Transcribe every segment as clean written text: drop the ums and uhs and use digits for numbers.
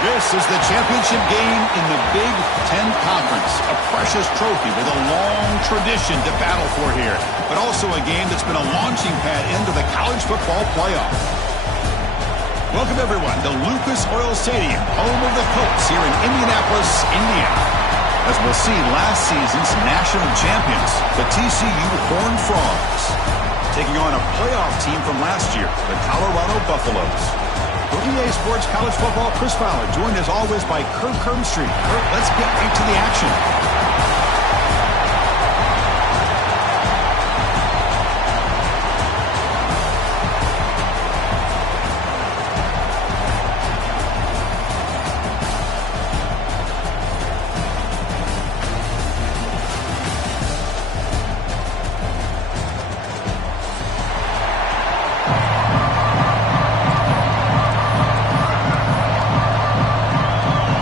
This is the championship game in the Big Ten Conference. A precious trophy with a long tradition to battle for here. But also a game that's been a launching pad into the college football playoff. Welcome, everyone, to Lucas Oil Stadium, home of the Colts here in Indianapolis, Indiana. As we'll see, last season's national champions, the TCU Horned Frogs, taking on a playoff team from last year, the Colorado Buffaloes. For EA Sports College Football, Chris Fowler, joined as always by Kirk Herbstreit. Kirk, let's get right to the action.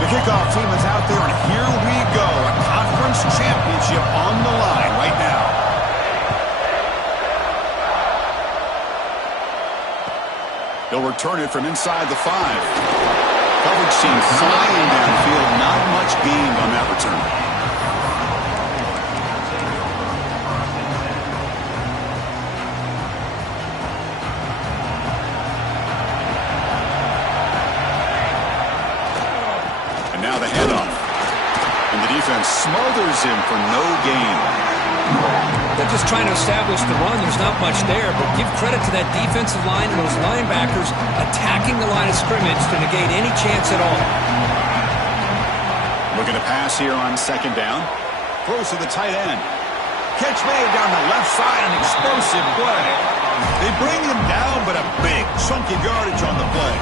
Kickoff team is out there, and here we go. A conference championship on the line right now. They'll return it from inside the 5. Coverage team flying downfield. Not much gained on that return. Now the handoff. And the defense smothers him for no gain. They're just trying to establish the run. There's not much there, but give credit to that defensive line and those linebackers attacking the line of scrimmage to negate any chance at all. Looking to pass here on second down. Throws to the tight end. Catch made down the left side, an explosive play. They bring him down, but a big chunk of yardage on the play.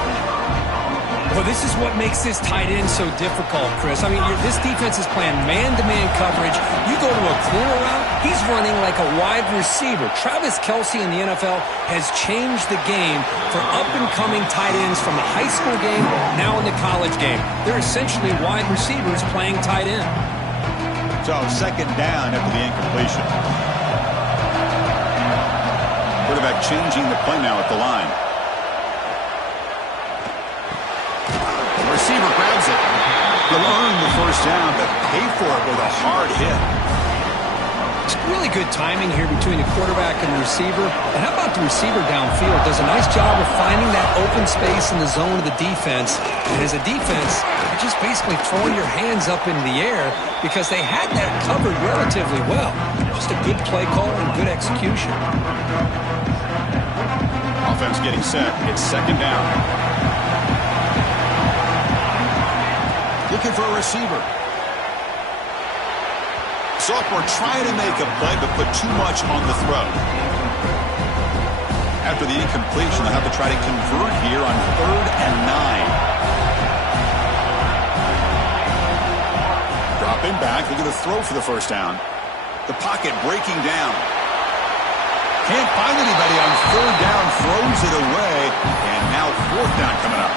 Well, this is what makes this tight end so difficult, Chris. I mean, this defense is playing man-to-man coverage. You go to a corner route, he's running like a wide receiver. Travis Kelce in the NFL has changed the game for up-and-coming tight ends from the high school game, now in the college game. They're essentially wide receivers playing tight end. So, second down after the incompletion. Quarterback changing the play now at the line. Receiver grabs it. He'll earn the first down, but pay for it with a hard hit. It's really good timing here between the quarterback and the receiver. And how about the receiver downfield? Does a nice job of finding that open space in the zone of the defense. And as a defense, you're just basically throwing your hands up into the air because they had that covered relatively well. Just a good play call and good execution. Offense getting set. It's second down. Looking for a receiver. Sophomore trying to make a play, but put too much on the throw. After the incompletion, they'll have to try to convert here on 3rd and 9. Dropping back, looking to throw for the first down. The pocket breaking down. Can't find anybody on 3rd down, throws it away, and now 4th down coming up.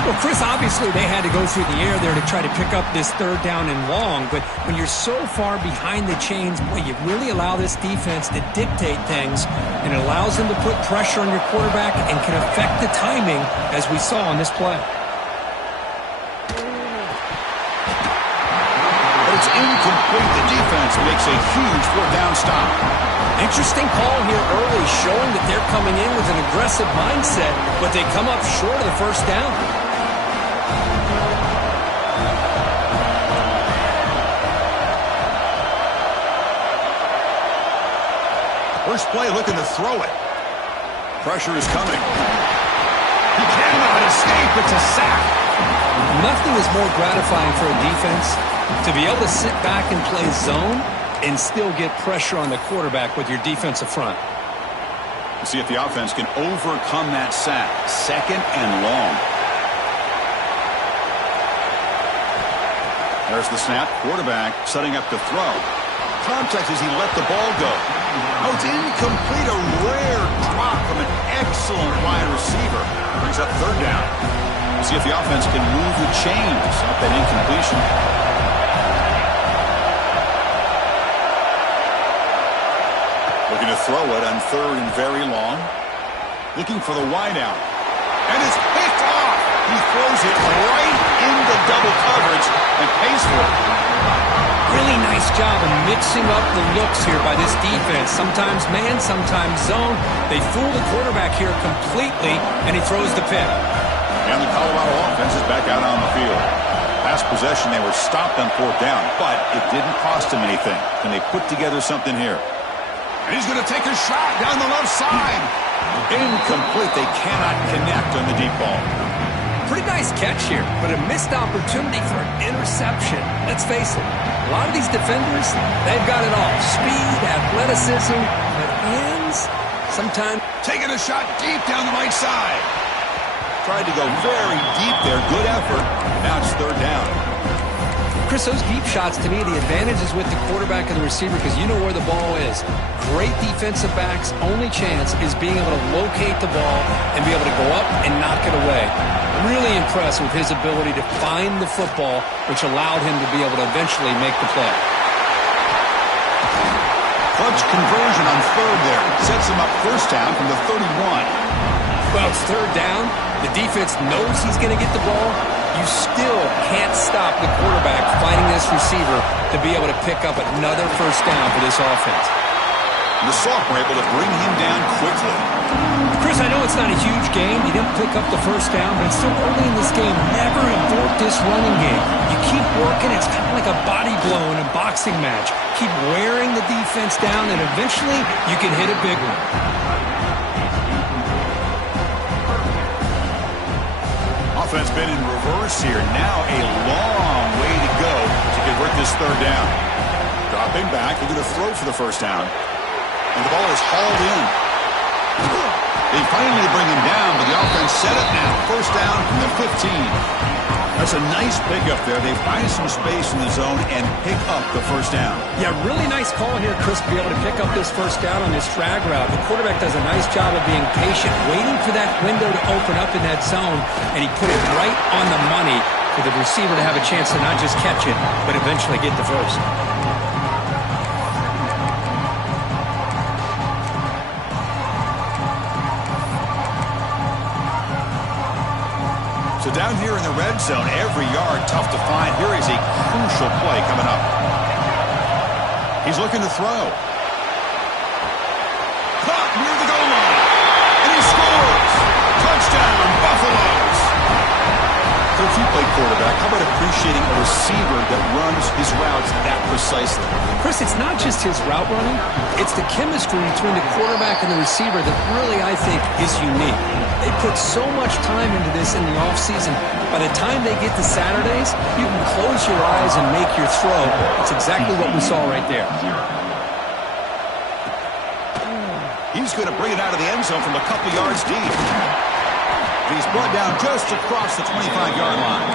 Well, Chris, obviously they had to go through the air there to try to pick up this 3rd down and long, but when you're so far behind the chains, boy, you really allow this defense to dictate things, and it allows them to put pressure on your quarterback and can affect the timing, as we saw on this play. But it's incomplete. The defense makes a huge 4th down stop. Interesting call here early, showing that they're coming in with an aggressive mindset, but they come up short of the first down. First play looking to throw it. Pressure is coming. He cannot escape. It's a sack. Nothing is more gratifying for a defense to be able to sit back and play zone and still get pressure on the quarterback with your defensive front. We'll see if the offense can overcome that sack. 2nd and long. There's the snap. Quarterback setting up to throw. Contact as he let the ball go. Oh, it's incomplete. A rare drop from an excellent wide receiver. Brings up 3rd down. We'll see if the offense can move the chains off that incompletion. Looking to throw it on 3rd and very long. Looking for the wideout. And it's picked off. He throws it right into double coverage and pays for it. Really nice job of mixing up the looks here by this defense. Sometimes man, sometimes zone. They fool the quarterback here completely, and he throws the pick. And the Colorado offense is back out on the field. Last possession, they were stopped on 4th down, but it didn't cost them anything. Can they put together something here? And he's going to take a shot down the left side. Incomplete. They cannot connect on the deep ball. Pretty nice catch here, but a missed opportunity for an interception. Let's face it, a lot of these defenders, they've got it all. Speed, athleticism, but hands, sometimes. Taking a shot deep down the right side. Tried to go very deep there. Good effort. Now it's 3rd down. Chris, those deep shots, to me, the advantage is with the quarterback and the receiver because you know where the ball is. Great defensive backs' only chance is being able to locate the ball and be able to go up and knock it away. Really impressed with his ability to find the football, which allowed him to be able to eventually make the play. Clutch conversion on 3rd there. Sets him up 1st down from the 31. Well, it's 3rd down. The defense knows he's going to get the ball. You still can't stop the quarterback finding this receiver to be able to pick up another 1st down for this offense. The sophomore able to bring him down quickly. Chris, I know it's not a huge game. You didn't pick up the 1st down, but it's still early in this game. Never abort this running game. You keep working. It's kind of like a body blow in a boxing match. Keep wearing the defense down, and eventually you can hit a big one. Offense been in reverse here. Now a long way to go to convert this 3rd down. Dropping back, they're going to throw for the 1st down. And the ball is hauled in. They finally bring him down, but the offense set it now. 1st down from the 15. That's a nice pickup there. They find some space in the zone and pick up the 1st down. Yeah, really nice call here, Chris, to be able to pick up this 1st down on this drag route. The quarterback does a nice job of being patient, waiting for that window to open up in that zone, and he put it right on the money for the receiver to have a chance to not just catch it, but eventually get the 1st. So down here in the red zone, every yard tough to find. Here is a crucial play coming up. He's looking to throw. Caught near the goal line. And he scores. Touchdown, Buffaloes. Coach, you play quarterback. How about appreciating a receiver that runs his routes that precisely? Chris, it's not just his route running. It's the chemistry between the quarterback and the receiver that really, I think, is unique. They put so much time into this in the offseason. By the time they get to Saturdays, you can close your eyes and make your throw. That's exactly what we saw right there. He's going to bring it out of the end zone from a couple yards deep. He's brought down just across the 25-yard line.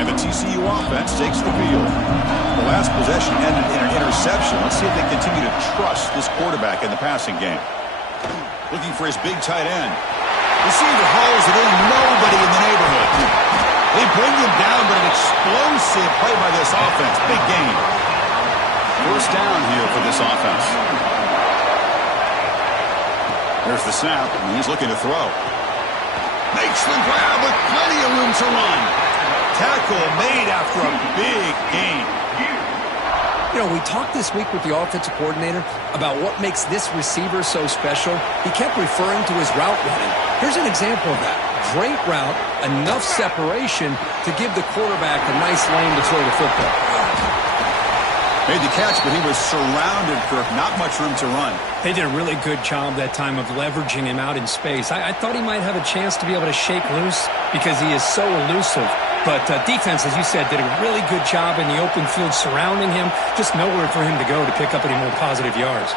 And the TCU offense takes the field. The last possession ended in an interception. Let's see if they continue to trust this quarterback in the passing game. Looking for his big tight end. Receiver hauls it in. Nobody in the neighborhood. They bring him down, but an explosive play by this offense. Big gain. 1st down here for this offense. There's the snap, and he's looking to throw. Makes the grab with plenty of room to run. Tackle made after a big gain. You know, we talked this week with the offensive coordinator about what makes this receiver so special. He kept referring to his route running. Here's an example of that. Great route, enough separation to give the quarterback a nice lane to throw the football. Made the catch, but he was surrounded, Kirk. Not much room to run. They did a really good job that time of leveraging him out in space. I thought he might have a chance to be able to shake loose because he is so elusive. But defense, as you said, did a really good job in the open field surrounding him. Just nowhere for him to go to pick up any more positive yards.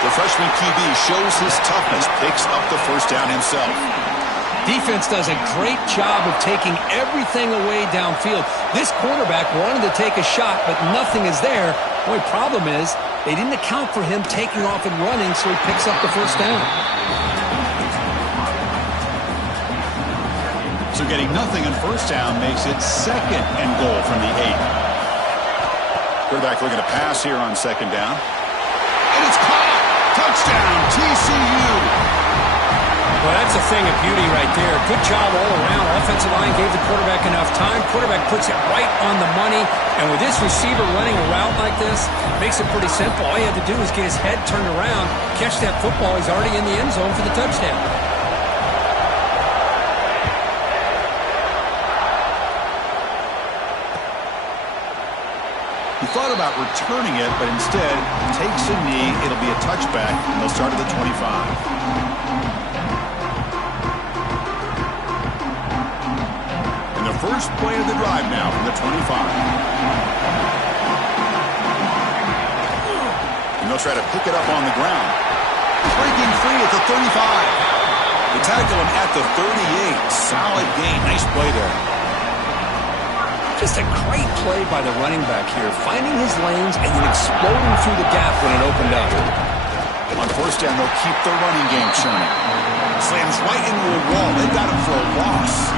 The freshman QB shows his toughness, picks up the 1st down himself. Defense does a great job of taking everything away downfield. This quarterback wanted to take a shot, but nothing is there. The only problem is they didn't account for him taking off and running, so he picks up the 1st down. So getting nothing on first down makes it 2nd and goal from the 8. Quarterback looking to pass here on 2nd down. And it's caught! Touchdown, TCU! Well, that's a thing of beauty right there. Good job all around. Offensive line gave the quarterback enough time. Quarterback puts it right on the money. And with this receiver running a route like this, makes it pretty simple. All you have to do is get his head turned around, catch that football. He's already in the end zone for the touchdown. He thought about returning it, but instead takes a knee. It'll be a touchback, and they'll start at the 25. First play of the drive now from the 25. And they'll try to pick it up on the ground. Breaking free at the 35. They tackle him at the 38. Solid gain. Nice play there. Just a great play by the running back here, finding his lanes and then exploding through the gap when it opened up. On first down, they'll keep their running game churning. Slams right into a wall. They got him for a loss.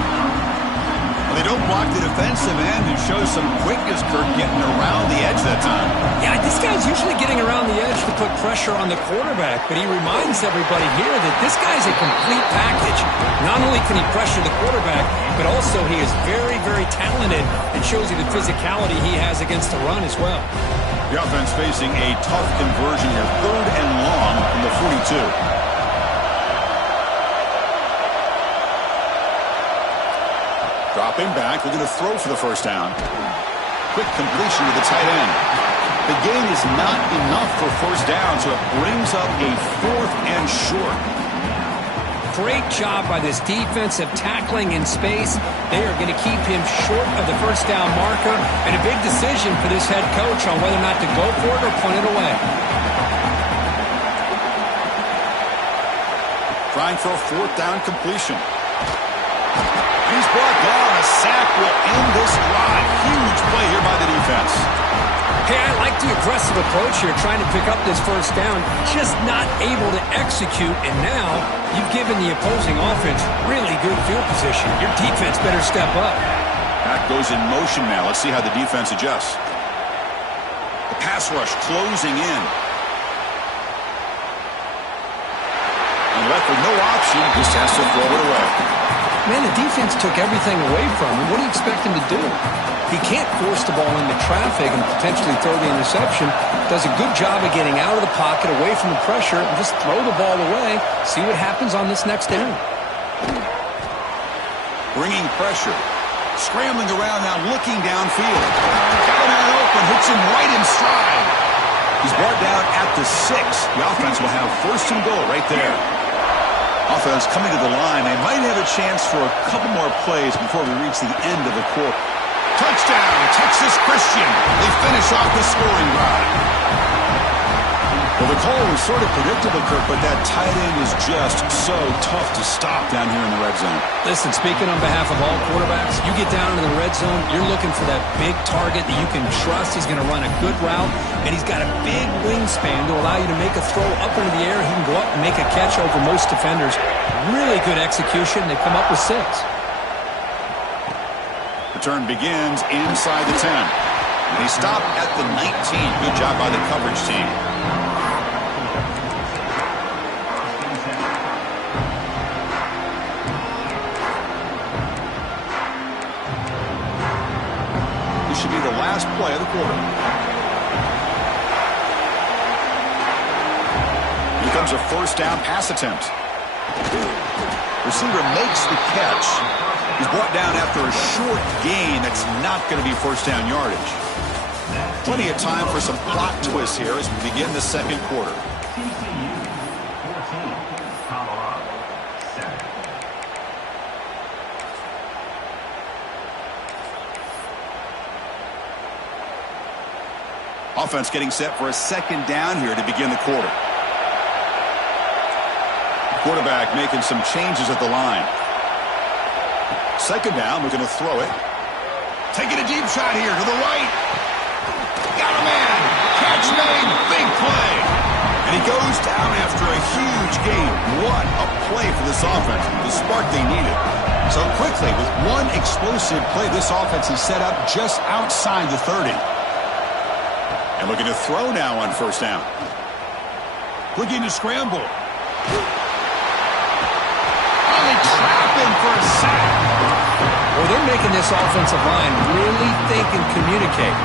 They don't block the defensive end and show some quickness, Kirk, getting around the edge that time. Yeah, this guy's usually getting around the edge to put pressure on the quarterback, but he reminds everybody here that this guy's a complete package. Not only can he pressure the quarterback, but also he is very, very talented and shows you the physicality he has against the run as well. The offense facing a tough conversion here, 3rd and long from the 42. Dropping back, looking to throw for the first down. Quick completion to the tight end. The gain is not enough for first down, so it brings up a 4th and short. Great job by this defense of tackling in space. They are going to keep him short of the first down marker, and a big decision for this head coach on whether or not to go for it or punt it away. Trying for a 4th down completion. He's brought down. A sack will end this drive. Huge play here by the defense. Hey, I like the aggressive approach here, trying to pick up this first down, just not able to execute, and now you've given the opposing offense really good field position. Your defense better step up. Back goes in motion now. Let's see how the defense adjusts. The pass rush closing in. And left with no option, just has to throw it away. Man, the defense took everything away from him. What do you expect him to do? He can't force the ball into traffic and potentially throw the interception. Does a good job of getting out of the pocket, away from the pressure, and just throw the ball away. See what happens on this next down. Bringing pressure. Scrambling around now, looking downfield. Got a man open, hits him right in stride. He's brought down at the 6. The offense will have 1st and goal right there. Offense coming to the line. They might have a chance for a couple more plays before we reach the end of the quarter. Touchdown, Texas Christian. They finish off the scoring drive. Well, the call was sort of predictable, Kirk, but that tight end is just so tough to stop down here in the red zone. Listen, speaking on behalf of all quarterbacks, you get down into the red zone, you're looking for that big target that you can trust. He's going to run a good route, and he's got a big wingspan to allow you to make a throw up into the air. He can go up and make a catch over most defenders. Really good execution. They come up with 6. Return begins inside the 10. And he stopped at the 19. Good job by the coverage team. This should be the last play of the quarter. Here comes a first down pass attempt. Receiver makes the catch. He's brought down after a short gain that's not going to be first down yardage. Plenty of time for some plot twists here as we begin the second quarter. Offense getting set for a second down here to begin the quarter. Quarterback making some changes at the line. Second down, we're going to throw it. Taking a deep shot here to the right. Got a man. Catch made. Big play. And he goes down after a huge gain. What a play for this offense. The spark they needed. So quickly, with one explosive play, this offense is set up just outside the 30. And looking to throw now on first down. Looking to scramble. Oh, they trap him for a sack. Well, they're making this offensive line really think and communicate.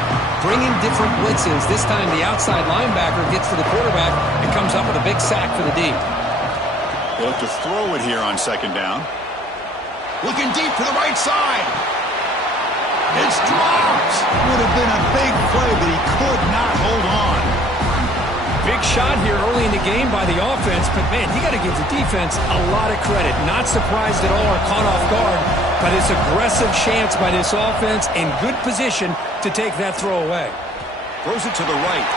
Bringing different blitzes. This time the outside linebacker gets to the quarterback and comes up with a big sack for the D. They look to throw it here on second down. Looking deep to the right side. It's dropped. Would have been a big play, but he could not hold on. Big shot here early in the game by the offense, but man, you got to give the defense a lot of credit. Not surprised at all or caught off guard by this aggressive chance by this offense in good position to take that throw away. Throws it to the right,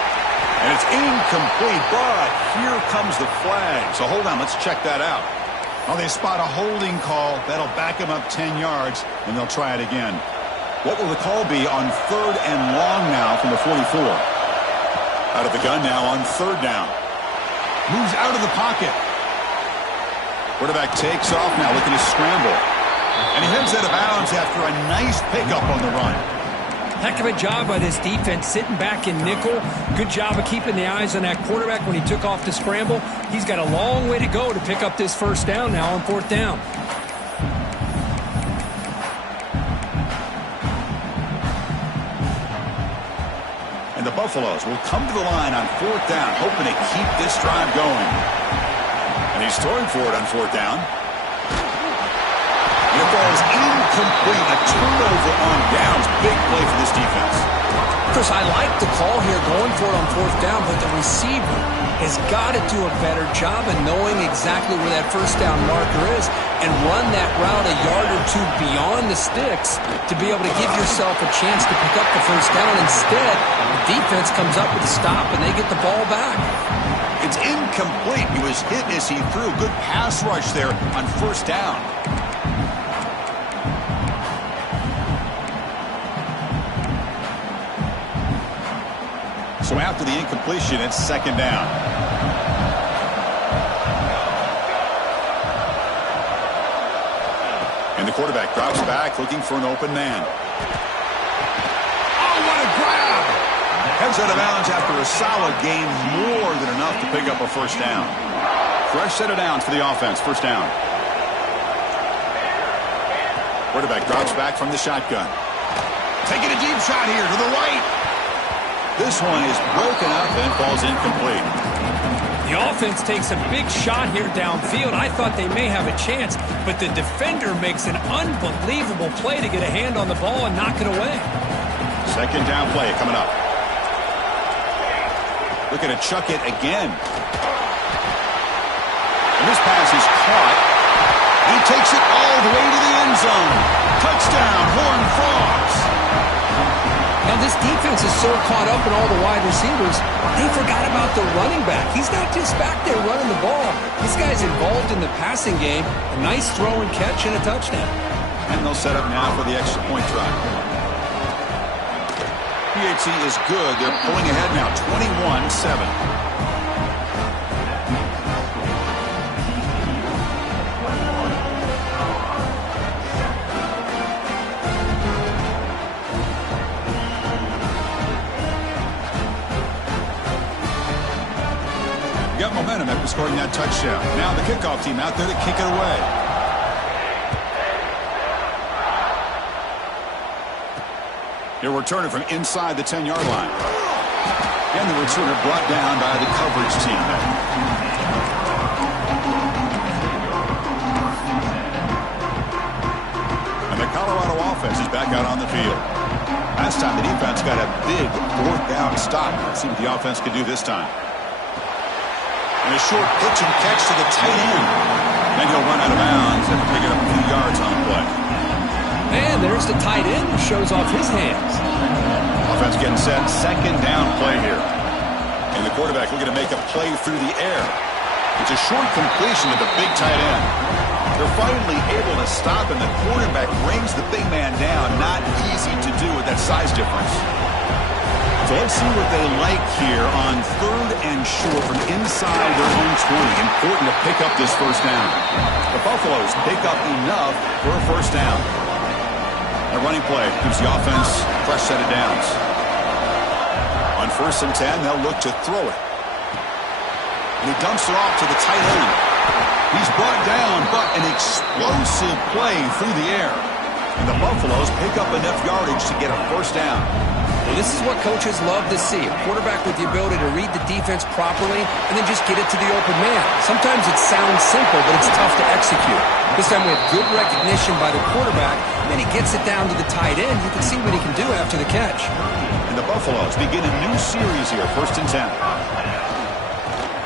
and it's incomplete, but here comes the flag. So hold on, let's check that out. Oh, they spot a holding call. That'll back him up 10 yards, and they'll try it again. What will the call be on 3rd and long now from the 44? Out of the gun now on 3rd down. Moves out of the pocket. Quarterback takes off now, looking to scramble. And he heads out of bounds after a nice pickup on the run. Heck of a job by this defense sitting back in nickel. Good job of keeping the eyes on that quarterback when he took off the scramble. He's got a long way to go to pick up this first down now on 4th down. And the Buffaloes will come to the line on 4th down, hoping to keep this drive going. And he's throwing for it on 4th down. And it falls incomplete. A turnover on downs. Big play for this defense. Chris, I like the call here going for it on 4th down, but the receiver has got to do a better job of knowing exactly where that first down marker is and run that route a yard or two beyond the sticks to be able to give yourself a chance to pick up the first down. Instead, the defense comes up with a stop and they get the ball back. It's incomplete. He was hit as he threw. Good pass rush there on 1st down. So after the incompletion, it's 2nd down. And the quarterback drops back, looking for an open man. Oh, what a grab! Heads out of bounds after a solid gain, more than enough to pick up a first down. Fresh set of downs for the offense, first down. Quarterback drops back from the shotgun. Taking a deep shot here to the right. This one is broken up and falls incomplete. The offense takes a big shot here downfield. I thought they may have a chance, but the defender makes an unbelievable play to get a hand on the ball and knock it away. 2nd down play coming up. Looking to chuck it again. And this pass is caught. He takes it all the way to the end zone. Touchdown, Horned Frogs. Now, this defense is so caught up in all the wide receivers, they forgot about the running back. He's not just back there running the ball. This guy's involved in the passing game. A nice throw and catch and a touchdown. And they'll set up now for the extra point try. PHC is good. They're pulling ahead now, 21-7. Got momentum after scoring that touchdown. Now the kickoff team out there to kick it away. He'll return it from inside the 10-yard line. And the returner brought down by the coverage team. And the Colorado offense is back out on the field. Last time the defense got a big 4th down stop. Let's see what the offense can do this time. And a short pitch and catch to the tight end. Then he'll run out of bounds after picking up a few yards on the play. And there's the tight end who shows off his hands. Offense getting set. 2nd down play here. And the quarterback looking to make a play through the air. It's a short completion to the big tight end. They're finally able to stop, and the quarterback brings the big man down. Not easy to do with that size difference. So let's see what they like here on 3rd and short from inside their own 20. Important to pick up this first down. The Buffaloes pick up enough for a first down. A running play gives the offense a fresh set of downs. On 1st and 10, they'll look to throw it. And he dumps it off to the tight end. He's brought down, but an explosive play through the air. And the Buffaloes pick up enough yardage to get a first down. Well, this is what coaches love to see. A quarterback with the ability to read the defense properly and then just get it to the open man. Sometimes it sounds simple, but it's tough to execute. This time we have good recognition by the quarterback, and then he gets it down to the tight end. You can see what he can do after the catch. And the Buffaloes begin a new series here, 1st and 10.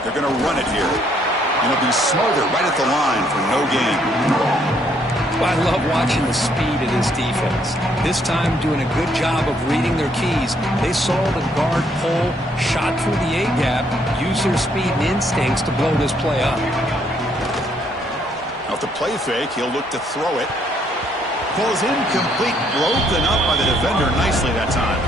They're going to run it here. And it'll be smothered right at the line for no gain. Well, I love watching the speed of this defense. This time doing a good job of reading their keys. They saw the guard pull, shot through the A-gap, use their speed and instincts to blow this play up. Now, with the play fake, he'll look to throw it. Pulls incomplete, broken up by the defender nicely that time.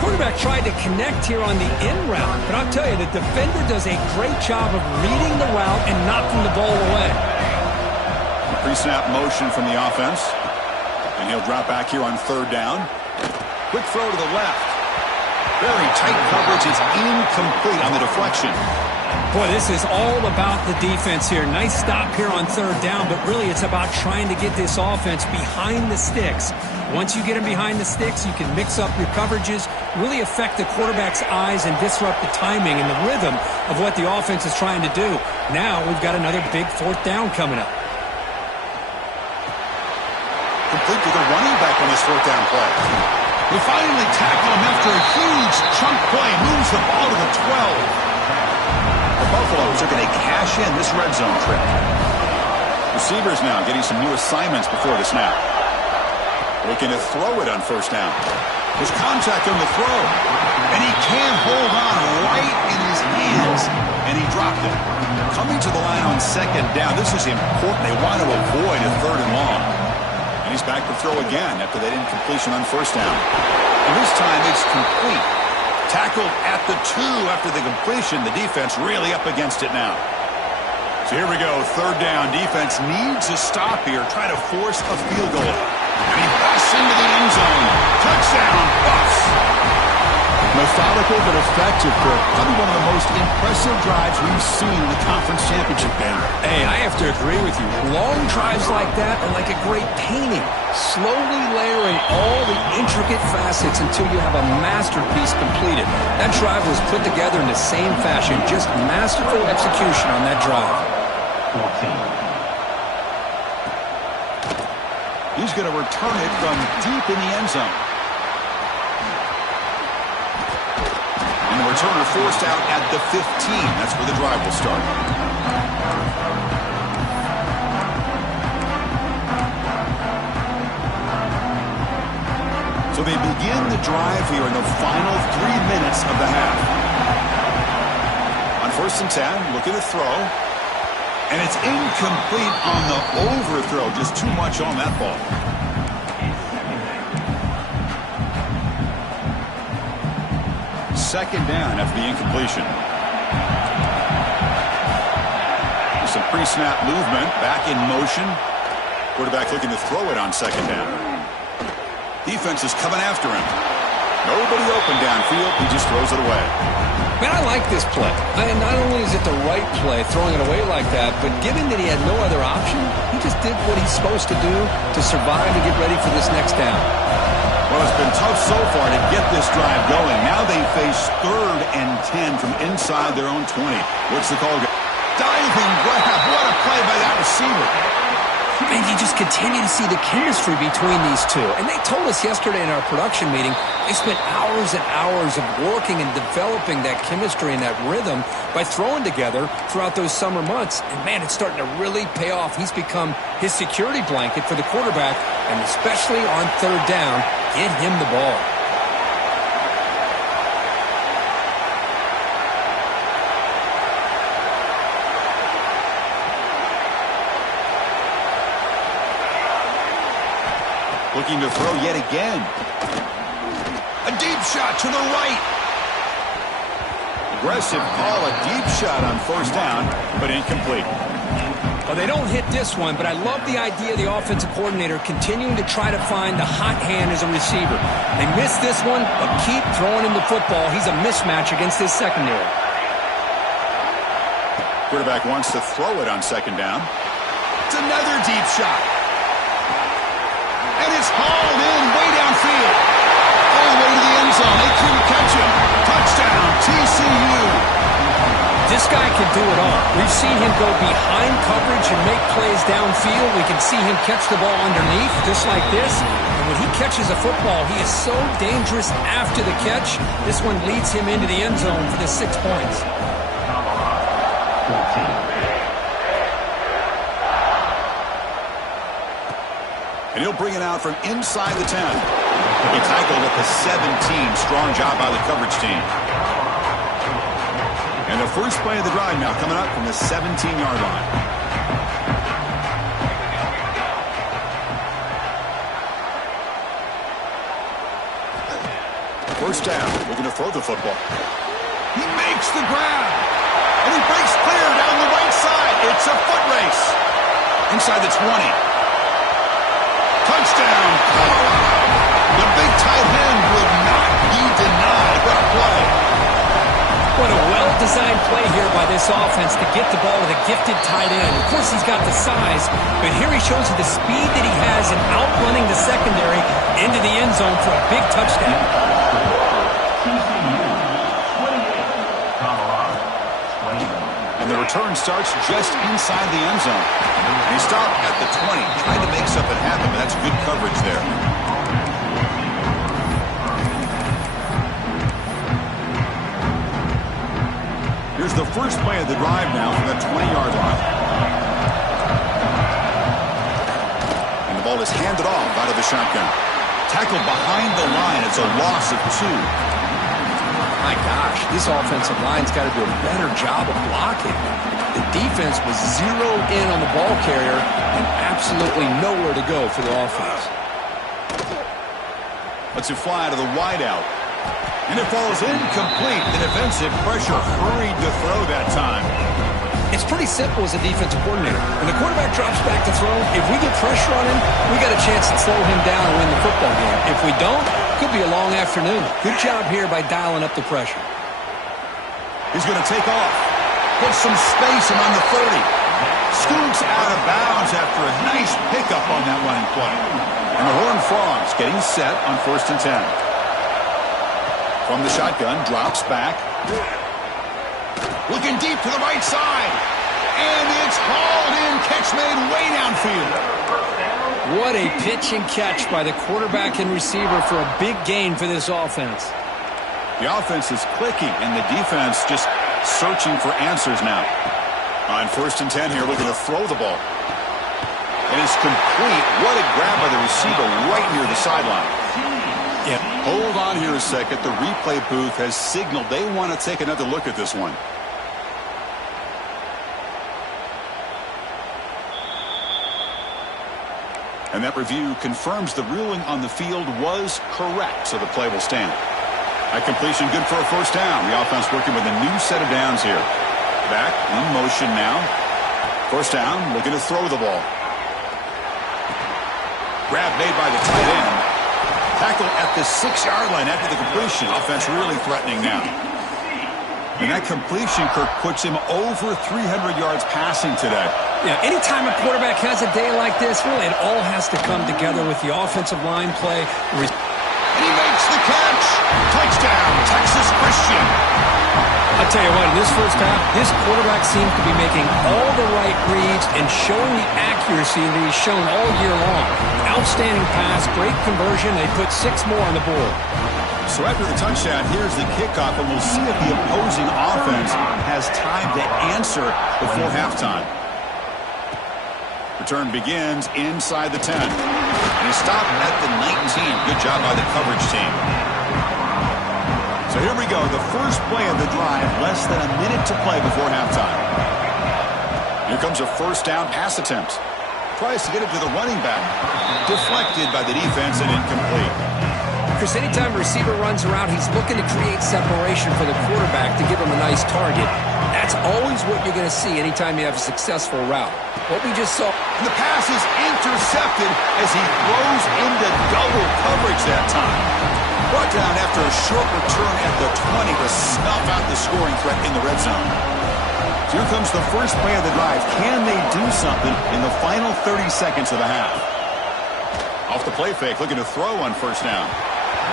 Quarterback tried to connect here on the in route, but I'll tell you, the defender does a great job of reading the route and knocking the ball away. Pre-snap motion from the offense, and he'll drop back here on 3rd down. Quick throw to the left. Very tight coverage. Is incomplete on the deflection. Boy, this is all about the defense here. Nice stop here on 3rd down, but really it's about trying to get this offense behind the sticks. Once you get them behind the sticks, you can mix up your coverages, really affect the quarterback's eyes and disrupt the timing and the rhythm of what the offense is trying to do. Now we've got another big 4th down coming up. Complete to the running back on this 4th down play. We finally tackle him after a huge chunk play. Moves the ball to the 12. The Buffaloes are going to cash in this red zone trip. Receivers now getting some new assignments before the snap. Looking to throw it on 1st down. There's contact on the throw. And he can't hold on right in his hands. And he dropped it. Coming to the line on 2nd down. This is important. They want to avoid a 3rd and long. And he's back to throw again after that incompletion on 1st down. And this time it's complete. Tackled at the 2 after the completion. The defense really up against it now. So here we go. 3rd down. Defense needs a stop here. Try to force a field goal. And he busts into the end zone. Touchdown, Buffs. Methodical but effective, Kirk. Probably one of the most impressive drives we've seen in the conference championship game. Hey, I have to agree with you. Long drives like that are like a great painting. Slowly layering all the intricate facets until you have a masterpiece completed. That drive was put together in the same fashion. Just masterful execution on that drive. 14. He's going to return it from deep in the end zone. And the returner forced out at the 15. That's where the drive will start. So they begin the drive here in the final 3 minutes of the half. On 1st and 10, looking to throw. And it's incomplete on the overthrow. Just too much on that ball. Second down after the incompletion. There's some pre-snap movement. Back in motion. Quarterback looking to throw it on 2nd down. Defense is coming after him. Nobody open downfield. He just throws it away. Man, I like this play. And not only is it the right play, throwing it away like that, but given that he had no other option, he just did what he's supposed to do to survive and get ready for this next down. Well, it's been tough so far to get this drive going. Now they face 3rd and 10 from inside their own 20. What's the call? Diving grab. What a play by that receiver. Man, you just continue to see the chemistry between these two. And they told us yesterday in our production meeting, they spent hours and hours of working and developing that chemistry and that rhythm by throwing together throughout those summer months. And, man, it's starting to really pay off. He's become his security blanket for the quarterback, and especially on 3rd down, get him the ball. Looking to throw yet again. A deep shot to the right. Aggressive call, a deep shot on first down, but incomplete. Well, they don't hit this one, but I love the idea of the offensive coordinator continuing to try to find the hot hand as a receiver. They missed this one, but keep throwing him the football. He's a mismatch against his secondary. Quarterback wants to throw it on second down. It's another deep shot. And it's hauled in way downfield. All the way to the end zone. They couldn't catch him. Touchdown, TCU. This guy can do it all. We've seen him go behind coverage and make plays downfield. We can see him catch the ball underneath, just like this. And when he catches a football, he is so dangerous after the catch. This one leads him into the end zone for the 6 points. And he'll bring it out from inside the 10. He tackled at the 17. Strong job by the coverage team. And the first play of the drive now coming up from the 17-yard line. First down. Looking to throw the football. He makes the grab. And he breaks clear down the right side. It's a foot race. Inside the 20. Touchdown, Colorado. The big tight end would not be denied. What a play. What a well-designed play here by this offense to get the ball to the gifted tight end. Of course, he's got the size, but here he shows you the speed that he has in outrunning the secondary into the end zone for a big touchdown. And the return starts just inside the end zone. And he stopped at the 20, trying to make something happen, but that's good coverage there. Here's the first play of the drive now from the 20-yard line. And the ball is handed off out of the shotgun. Tackled behind the line. It's a loss of 2. My gosh, this offensive line's got to do a better job of blocking. The defense was zeroed in on the ball carrier and absolutely nowhere to go for the offense. Lets it fly to the wideout. And it falls incomplete. The defensive pressure hurried to throw that time. It's pretty simple as a defensive coordinator. When the quarterback drops back to throw, if we get pressure on him, we got a chance to slow him down and win the football game. If we don't, could be a long afternoon. Good job here by dialing up the pressure. He's going to take off. Put some space around the 30. Scoots out of bounds after a nice pickup on that running play. And the Horned Frogs getting set on 1st and 10. From the shotgun, drops back. Looking deep to the right side. And it's hauled in. Catch made way downfield. What a pitch and catch by the quarterback and receiver for a big gain for this offense. The offense is clicking, and the defense just searching for answers now. On 1st and 10 here, looking to throw the ball. And it's complete. What a grab by the receiver right near the sideline. Yep. Hold on here a second. The replay booth has signaled they want to take another look at this one. And that review confirms the ruling on the field was correct, so the play will stand. At completion, good for a first down. The offense working with a new set of downs here. Back in motion now. First down, looking to throw the ball. Grab made by the tight end. Tackle at the 6-yard line after the completion. Offense really threatening now. And that completion, Kirk, puts him over 300 yards passing today. Yeah, anytime a quarterback has a day like this, really it all has to come together with the offensive line play. And he makes the catch. Touchdown, Texas Christian. I'll tell you what, in this first half, this quarterback seems to be making all the right reads and showing the accuracy that he's shown all year long. Outstanding pass, great conversion. They put 6 more on the board. So after the touchdown, here's the kickoff, and we'll see if the opposing offense has time to answer before halftime. Return begins inside the 10. And he stopped at the 19. Good job by the coverage team. So here we go, the first play of the drive, less than a minute to play before halftime. Here comes a first down pass attempt. Tries to get it to the running back. Deflected by the defense and incomplete. Chris, anytime a receiver runs around, he's looking to create separation for the quarterback to give him a nice target. That's always what you're going to see anytime you have a successful route. What we just saw. The pass is intercepted as he throws into double coverage that time. Brought down after a short return at the 20 to snuff out the scoring threat in the red zone. So here comes the first play of the drive. Can they do something in the final 30 seconds of the half? Off the play fake, looking to throw on first down.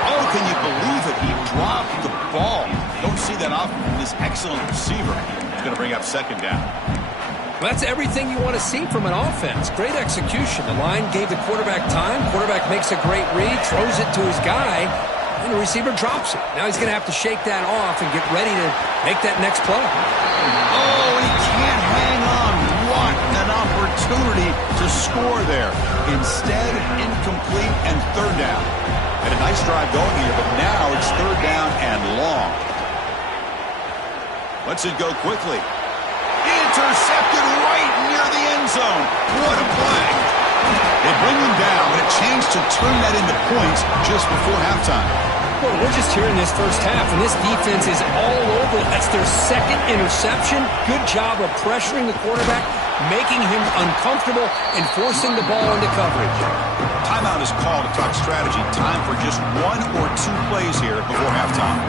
Oh, can you believe it? He dropped the ball. Don't see that often from this excellent receiver. He's going to bring up second down. Well, that's everything you want to see from an offense. Great execution. The line gave the quarterback time. Quarterback makes a great read, throws it to his guy, and the receiver drops it. Now he's going to have to shake that off and get ready to make that next play. Oh, and he can't hang on. What an opportunity to score there. Instead, incomplete and third down. Had a nice drive going here, but now it's third down and long. Lets it go quickly. Intercepted right near the end zone. What a play. They bring him down, but a chance to turn that into points just before halftime. Well, we're just here in this first half, and this defense is all over. That's their second interception. Good job of pressuring the quarterback, making him uncomfortable, and forcing the ball into coverage. Timeout is called to talk strategy. Time for just one or two plays here before halftime.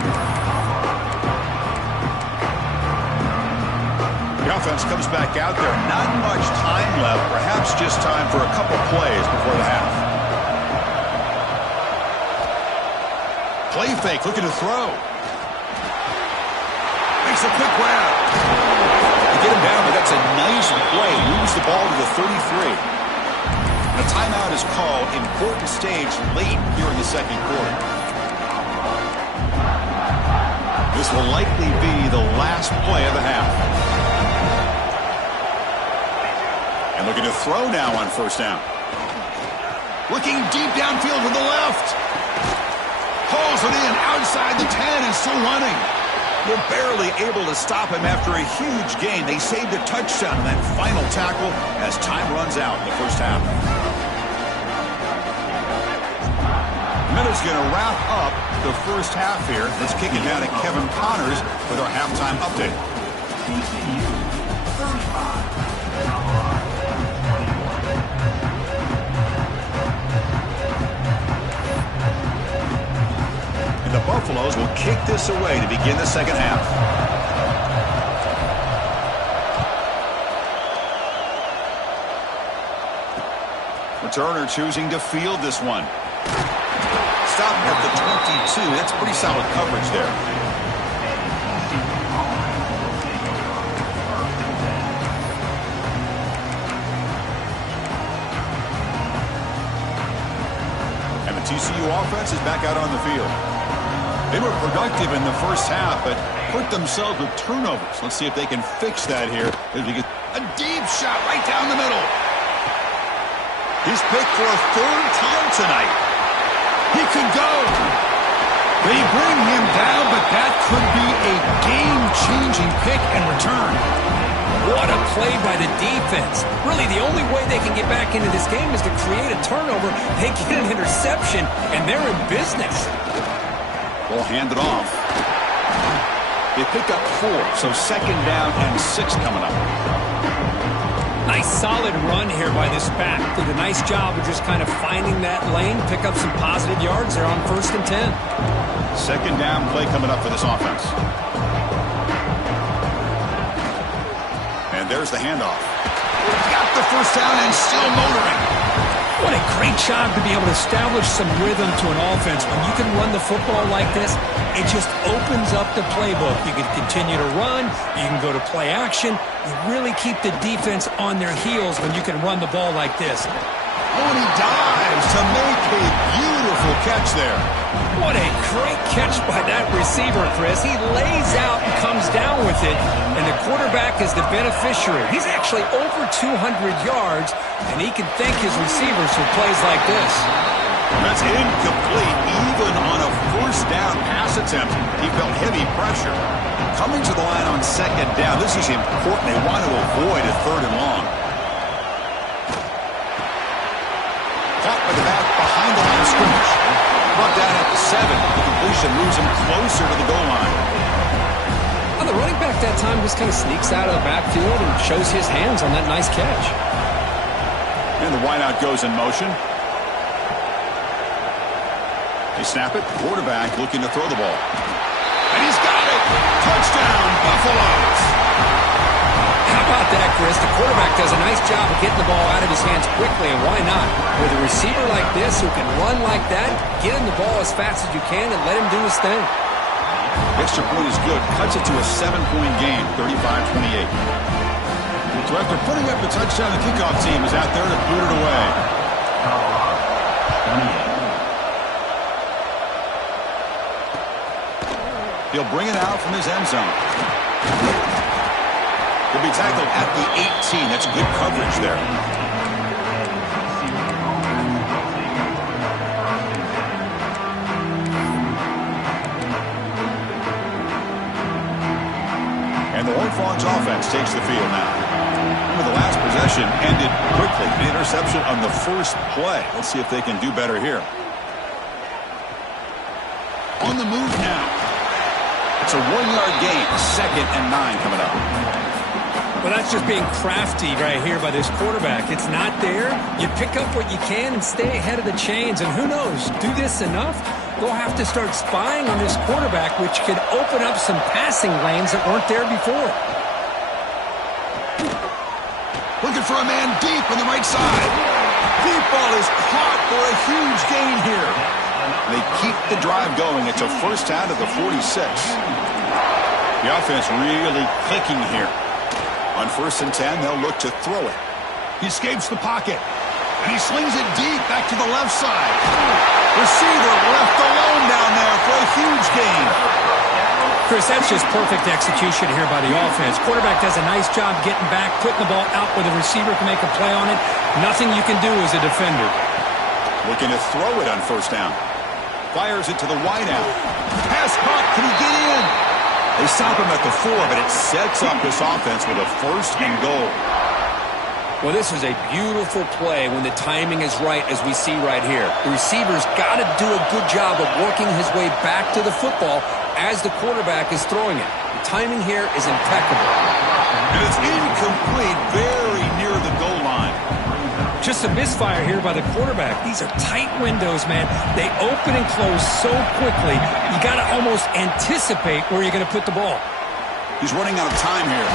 The offense comes back out there. Not much time left. Perhaps just time for a couple plays before the half. Play fake, looking to throw. Makes a quick grab. They get him down, but that's a nice play. Moves the ball to the 33. And a timeout is called. Important stage late here in the second quarter. This will likely be the last play of the half. And looking to throw now on first down. Looking deep downfield to the left. Hauls it in outside the 10 and still running. They're barely able to stop him after a huge gain. They saved a touchdown in that final tackle as time runs out in the first half. Minute's going to wrap up the first half here. Let's kick it down to Kevin Connors with our halftime update. The Buffaloes will kick this away to begin the second half. Returner choosing to field this one. Stop at the 22. That's pretty solid coverage there. And the TCU offense is back out on the field. They were productive in the first half, but hurt themselves with turnovers. Let's see if they can fix that here as we get a deep shot right down the middle. He's picked for a third time tonight. He could go. They bring him down, but that could be a game-changing pick and return. What a play by the defense. Really, the only way they can get back into this game is to create a turnover. They get an interception, and they're in business. Ball handed off. They pick up 4, so second down and 6 coming up. Nice solid run here by this back. Did a nice job of just kind of finding that lane, pick up some positive yards there on 1st and 10. Second down play coming up for this offense. And there's the handoff. Got the first down and still motoring. What a great job to be able to establish some rhythm to an offense. When you can run the football like this, it just opens up the playbook. You can continue to run. You can go to play action. You really keep the defense on their heels when you can run the ball like this. Oh, and he dives to make a beautiful catch there. What a great catch by that receiver, Chris. He lays out and comes down with it, and the quarterback is the beneficiary. He's actually over 200 yards, and he can thank his receivers for plays like this. That's incomplete. Even on a first down pass attempt, he felt heavy pressure. Coming to the line on second down, this is important. They want to avoid a third and long. Caught by the back behind the line of scrimmage. Brought down at the 7. The completion moves him closer to the goal line. Well, the running back that time just kind of sneaks out of the backfield and shows his hands on that nice catch. And the wideout goes in motion. They snap it. Quarterback looking to throw the ball. And he's got it. Touchdown, Buffaloes. How about that, Chris? The quarterback does a nice job of getting the ball out of his hands quickly, and why not? With a receiver like this who can run like that, get him the ball as fast as you can and let him do his thing. Extra point is good. Cuts it to a 7-point game, 35-28. So after putting up the touchdown, the kickoff team is out there to boot it away. He'll bring it out from his end zone. He'll be tackled at the 18. That's good coverage there. And the Horned Frogs offense takes the field now. Remember, the last possession ended quickly. An interception on the first play. Let's see if they can do better here. On the move now. It's a 1-yard gain. 2nd and 9 coming up. Well, that's just being crafty right here by this quarterback. It's not there. You pick up what you can and stay ahead of the chains. And who knows, do this enough, they'll have to start spying on this quarterback, which could open up some passing lanes that weren't there before. Looking for a man deep on the right side. Deep ball is caught for a huge gain here. They keep the drive going. It's a first down at the 46. The offense really clicking here. On 1st and 10, they'll look to throw it. He escapes the pocket. And he slings it deep back to the left side. Receiver left alone down there for a huge gain. Chris, that's just perfect execution here by the offense. Quarterback does a nice job getting back, putting the ball out where the receiver can make a play on it. Nothing you can do as a defender. Looking to throw it on 1st down. Fires it to the wideout. Pass caught. Can he get in? They stop him at the 4, but it sets up this offense with a 1st and goal. Well, this is a beautiful play when the timing is right, as we see right here. The receiver's got to do a good job of working his way back to the football as the quarterback is throwing it. The timing here is impeccable. And it's incomplete, very near the goal line. Just a misfire here by the quarterback. These are tight windows, man. They open and close so quickly. You got to almost anticipate where you're going to put the ball. He's running out of time here.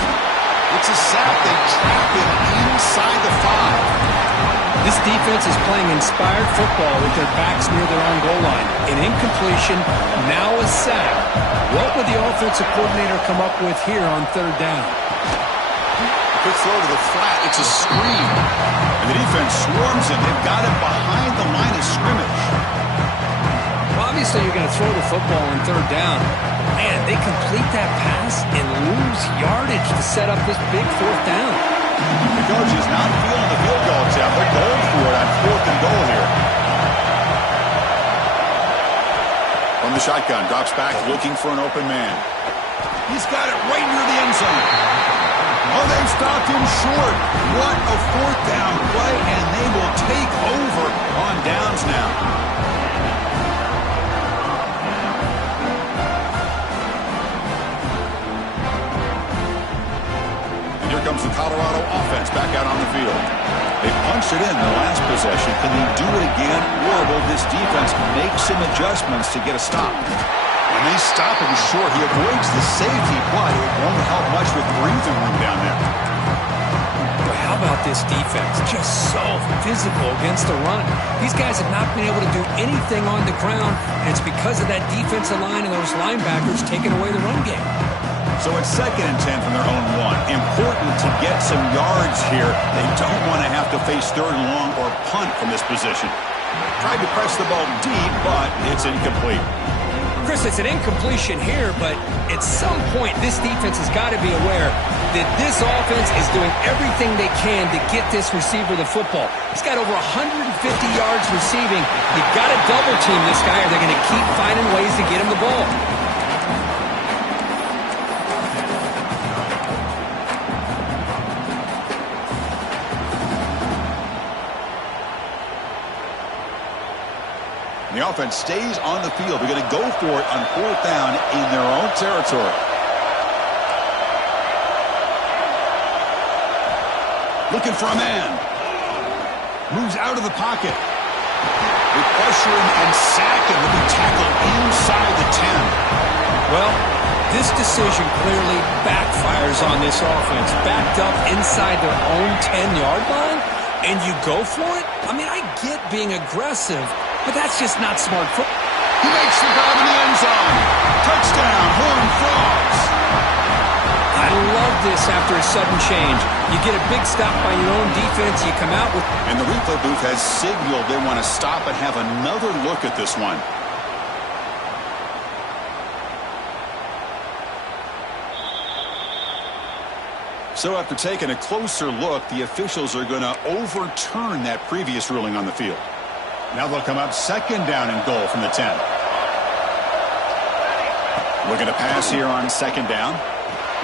It's a sack. They trap him inside the 5. This defense is playing inspired football with their backs near their own goal line. An incompletion, now a sack. What would the offensive coordinator come up with here on 3rd down? Quick throw to the flat. It's a screen. And the defense swarms him. They've got him behind the line of scrimmage. Well, obviously, you're going to throw the football on 3rd down. Man, they complete that pass and lose yardage to set up this big 4th down. The coach is not feeling the field goal attempt. They're going for it on 4th and goal here. From the shotgun, drops back, looking for an open man. He's got it right near the end zone. Oh, they stopped him short. What a 4th down play, and they will take over on downs now. And here comes the Colorado offense back out on the field. They punched it in the last possession. Can they do it again, or will this defense make some adjustments to get a stop? When they stop him short, he avoids the safety, but it won't help much with breathing room down there. But how about this defense? Just so physical against the run. These guys have not been able to do anything on the ground, and it's because of that defensive line and those linebackers taking away the run game. So it's 2nd and 10 from their own 1. Important to get some yards here. They don't want to have to face 3rd and long or punt from this position. Tried to press the ball deep, but it's incomplete. Chris, it's an incompletion here, but at some point, this defense has got to be aware that this offense is doing everything they can to get this receiver the football. He's got over 150 yards receiving. You've got to double team this guy, or they're going to keep finding ways to get him the ball. The The offense stays on the field. They're going to go for it on 4th down in their own territory. Looking for a man. Moves out of the pocket. They pressure him and sack him. He'll be tackled inside the 10. Well, this decision clearly backfires on this offense. Backed up inside their own 10-yard line, and you go for it? I mean, I get being aggressive, but that's just not smart football. He makes the grab in the end zone. Touchdown, Horned Frogs. I love this after a sudden change. You get a big stop by your own defense. You come out with... And the replay booth has signaled they want to stop and have another look at this one. So after taking a closer look, the officials are going to overturn that previous ruling on the field. Now they'll come up 2nd down and goal from the 10. Looking to pass here on 2nd down.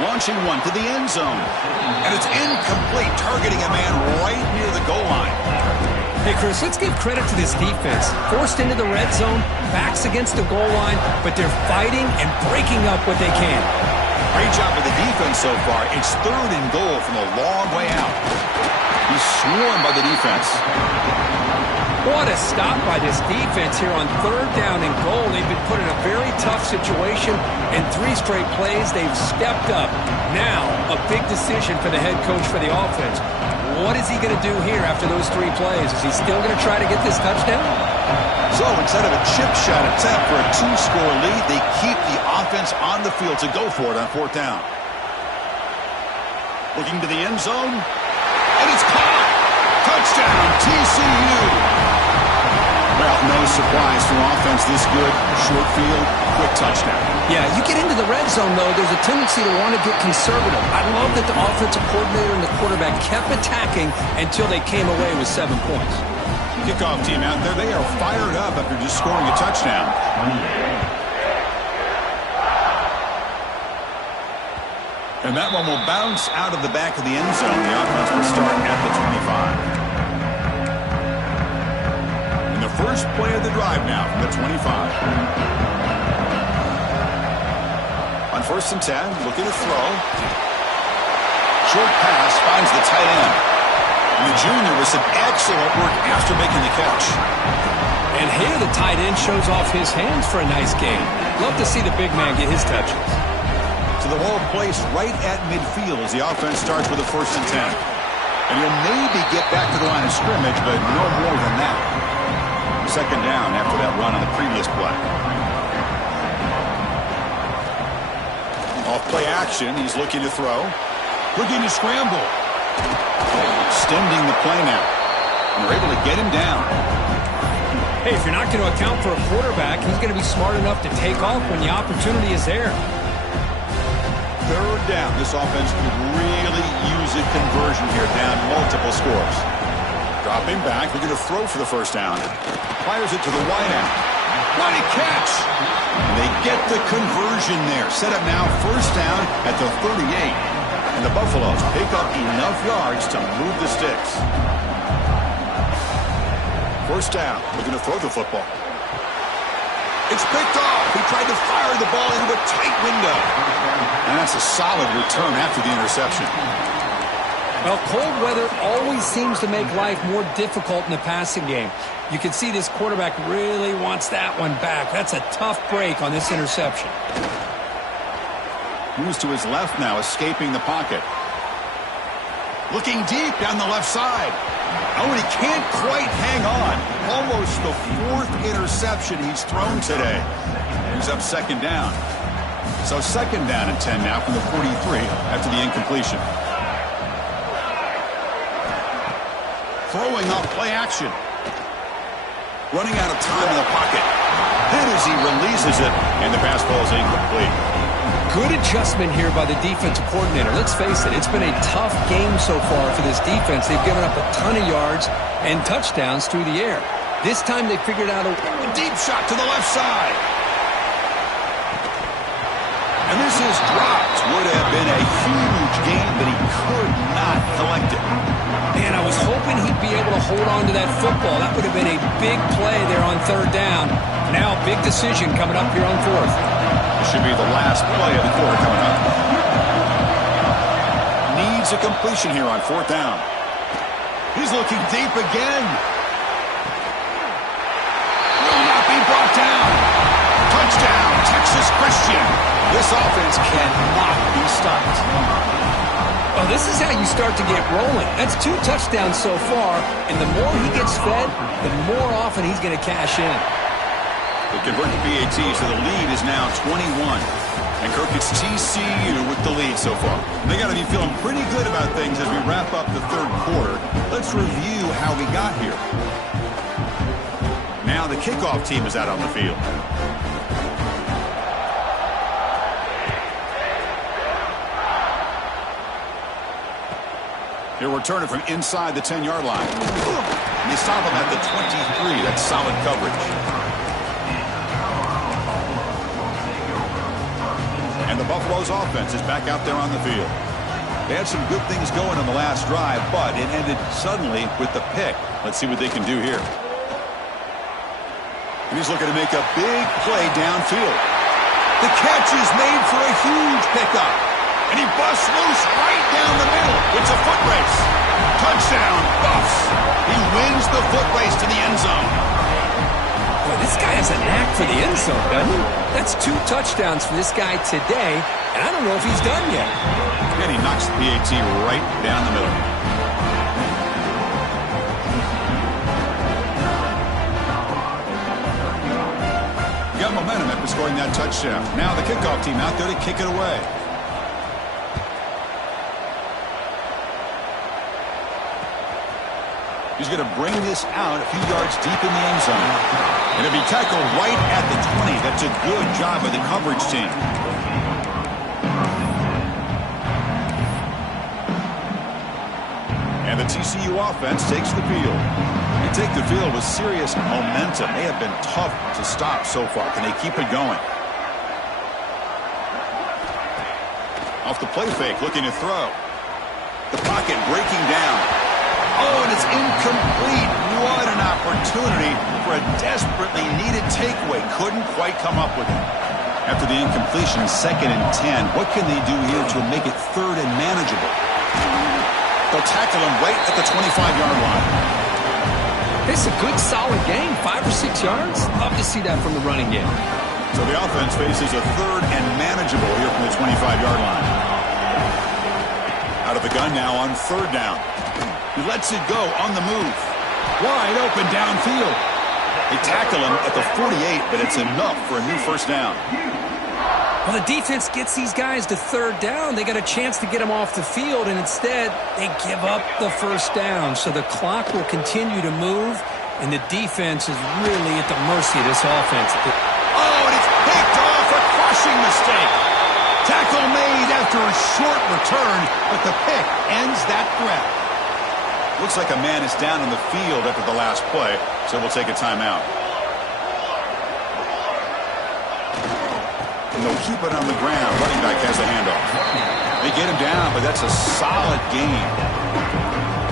Launching one to the end zone. And it's incomplete, targeting a man right near the goal line. Hey, Chris, let's give credit to this defense. Forced into the red zone, backs against the goal line, but they're fighting and breaking up what they can. Great job with the defense so far. It's 3rd and goal from a long way out. He's swarmed by the defense. What a stop by this defense here on 3rd down and goal. They've been put in a very tough situation, and 3 straight plays, they've stepped up. Now, a big decision for the head coach for the offense. What is he going to do here after those 3 plays? Is he still going to try to get this touchdown? So instead of a chip shot attempt for a 2-score lead, they keep the offense on the field to go for it on 4th down. Looking to the end zone, and it's caught! Touchdown, TCU! Well, no surprise for offense this good. Short field, quick touchdown. Yeah, you get into the red zone, though, there's a tendency to want to get conservative. I love that the offensive coordinator and the quarterback kept attacking until they came away with 7 points. Kickoff team out there, they are fired up after just scoring a touchdown. And that one will bounce out of the back of the end zone. The offense will start at the 25. And the first play of the drive now from the 25. On 1st and 10, looking to throw. Short pass finds the tight end. And the junior with some excellent work after making the catch. And here the tight end shows off his hands for a nice game. Love to see the big man get his touches. So the ball placed right at midfield as the offense starts with a 1st and 10. And he'll maybe get back to the line of scrimmage, but no more than that. 2nd down after that run on the previous play. Off play action, he's looking to throw. Looking to scramble. Extending the play now. And they're able to get him down. Hey, if you're not going to account for a quarterback, he's going to be smart enough to take off when the opportunity is there. 3rd down. This offense could really use a conversion here, down multiple scores. Dropping back, looking to throw for the 1st down. Fires it to the wideout. What a catch! And they get the conversion there. Set up now 1st down at the 38. And the Buffaloes pick up enough yards to move the sticks. 1st down, looking to throw the football. It's picked off. He tried to fire the ball into a tight window. And that's a solid return after the interception. Well, cold weather always seems to make life more difficult in the passing game. You can see this quarterback really wants that one back. That's a tough break on this interception. Moves to his left now, escaping the pocket. Looking deep down the left side. Oh, and he can't quite hang on. Almost the 4th interception he's thrown today. He's up 2nd down. So 2nd down and 10 now from the 43 after the incompletion. Throwing off play action. Running out of time in the pocket. Then as he releases it, and the pass ball is incomplete. Good adjustment here by the defensive coordinator. Let's face it, it's been a tough game so far for this defense. They've given up a ton of yards and touchdowns through the air. This time they figured out a deep shot to the left side. And this is dropped. Would have been a huge game, but he could not collect it. Man, I was hoping he'd be able to hold on to that football. That would have been a big play there on third down. Now, big decision coming up here on fourth. This should be the last play of the quarter coming up. Needs a completion here on fourth down. He's looking deep again. Will not be brought down. Touchdown, Texas Christian. This offense cannot be stopped. Well, this is how you start to get rolling. That's 2 touchdowns so far, and the more he gets fed, the more often he's going to cash in. They convert to PAT, so the lead is now 21. And Kirk, it's TCU with the lead so far. They got to be feeling pretty good about things as we wrap up the third quarter. Let's review how we got here. Now the kickoff team is out on the field. He'll return it from inside the 10-yard line. And they stop him at the 23. That's solid coverage. And the Buffalo's offense is back out there on the field. They had some good things going on the last drive, but it ended suddenly with the pick. Let's see what they can do here. And he's looking to make a big play downfield. The catch is made for a huge pickup. And he busts loose right down the middle. It's a foot race. Touchdown, Buffs. He wins the foot race to the end zone. Boy, this guy has a knack for the end zone, doesn't he? That's 2 touchdowns for this guy today, and I don't know if he's done yet. And he knocks the PAT right down the middle. Got momentum after scoring that touchdown. Now the kickoff team out there to kick it away. He's going to bring this out a few yards deep in the end zone. And it'll be tackled right at the 20. That's a good job by the coverage team. And the TCU offense takes the field. They take the field with serious momentum. They have been tough to stop so far. Can they keep it going? Off the play fake, looking to throw. The pocket breaking down. Oh, and it's incomplete. What an opportunity for a desperately needed takeaway. Couldn't quite come up with it. After the incompletion, 2nd and 10. What can they do here to make it 3rd and manageable? They'll tackle him right at the 25-yard line. It's a good, solid game. 5 or 6 yards. Love to see that from the running game. So the offense faces a 3rd and manageable here from the 25-yard line. Out of the gun now on 3rd down. He lets it go on the move. Wide open downfield. They tackle him at the 48, but it's enough for a new 1st down. Well, the defense gets these guys to 3rd down. They got a chance to get them off the field, and instead they give up the 1st down. So the clock will continue to move, and the defense is really at the mercy of this offense. Oh, and it's picked off. A crushing mistake. Tackle made after a short return, but the pick ends that threat. Looks like a man is down on the field after the last play, so we'll take a timeout. And they'll keep it on the ground. Running back has the handoff. They get him down, but that's a solid gain.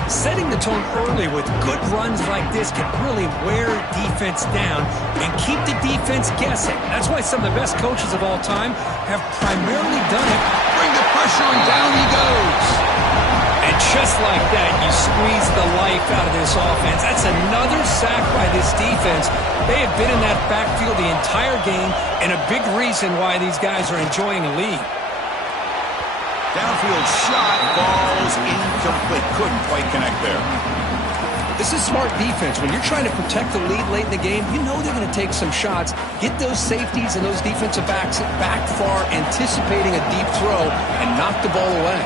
Setting the tone early with good runs like this can really wear defense down and keep the defense guessing. That's why some of the best coaches of all time have primarily done it. Bring the pressure, and down he goes. And just like that, you squeeze the life out of this offense. That's another sack by this defense. They have been in that backfield the entire game, and a big reason why these guys are enjoying a lead. Downfield shot, balls incomplete. Couldn't quite connect there. This is smart defense. When you're trying to protect the lead late in the game, you know they're going to take some shots, get those safeties and those defensive backs back far, anticipating a deep throw, and knock the ball away.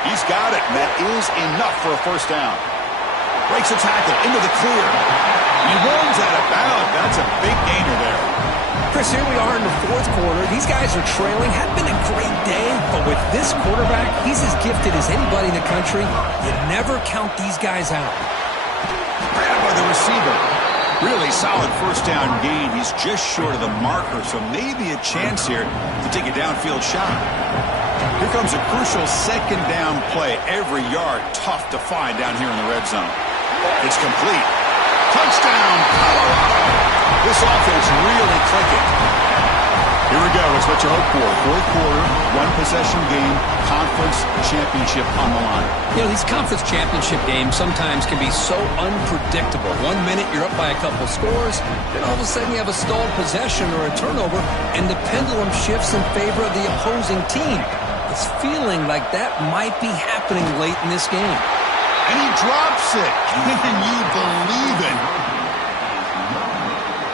He's got it, and that is enough for a 1st down. Breaks a tackle into the clear. He runs out of bounds. That's a big gainer there. Chris, here we are in the 4th quarter. These guys are trailing. Hadn't been a great day, but with this quarterback, he's as gifted as anybody in the country. You never count these guys out. Grabbed by the receiver. Really solid first down gain. He's just short of the marker, so maybe a chance here to take a downfield shot. Here comes a crucial second down play. Every yard tough to find down here in the red zone. It's complete. Touchdown, Colorado. This offense really clicking. Here we go. It's what you hope for. Fourth quarter, one-possession game, conference championship on the line. You know, these conference championship games sometimes can be so unpredictable. 1 minute you're up by a couple scores, then all of a sudden you have a stalled possession or a turnover, and the pendulum shifts in favor of the opposing team. It's feeling like that might be happening late in this game. And he drops it. Can you believe it?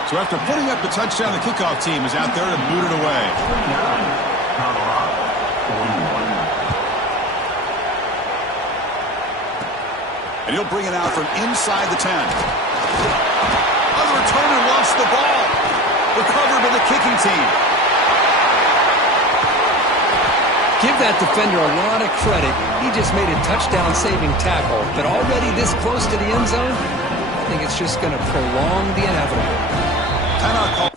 So after putting up the touchdown, the kickoff team is out there to boot it away. And he'll bring it out from inside the 10. The returner lost the ball. Recovered by the kicking team. Give that defender a lot of credit. He just made a touchdown-saving tackle. But already this close to the end zone, I think it's just going to prolong the inevitable. Timeout call.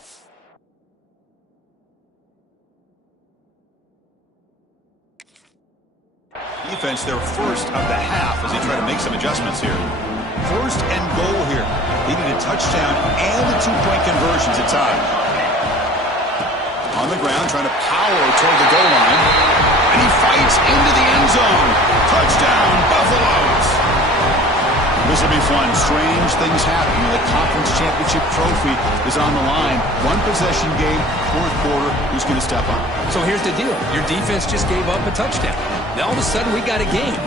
Defense their first of the half as they try to make some adjustments here. First and goal here. They need a touchdown and a two-point conversions at time. On the ground, trying to power toward the goal line. And he fights into the end zone. Touchdown, Buffaloes. This will be fun. Strange things happen. The conference championship trophy is on the line. One possession game, fourth quarter. Who's going to step up? So here's the deal. Your defense just gave up a touchdown. Now all of a sudden we got a game.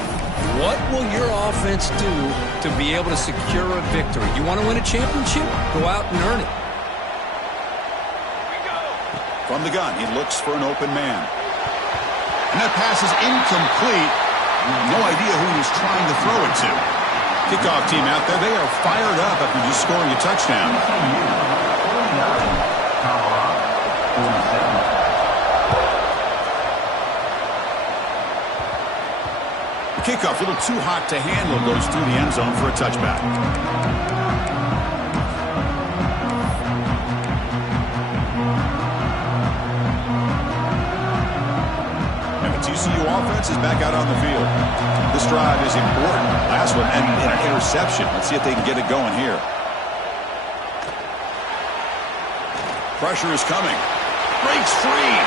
What will your offense do to be able to secure a victory? You want to win a championship? Go out and earn it. From the gun, he looks for an open man. And that pass is incomplete. No idea who he's trying to throw it to. Kickoff team out there, they are fired up after just scoring a touchdown. The kickoff, a little too hot to handle, goes through the end zone for a touchback. TCU offense is back out on the field. This drive is important. Last one ended in an interception. Let's see if they can get it going here. Pressure is coming. Breaks free.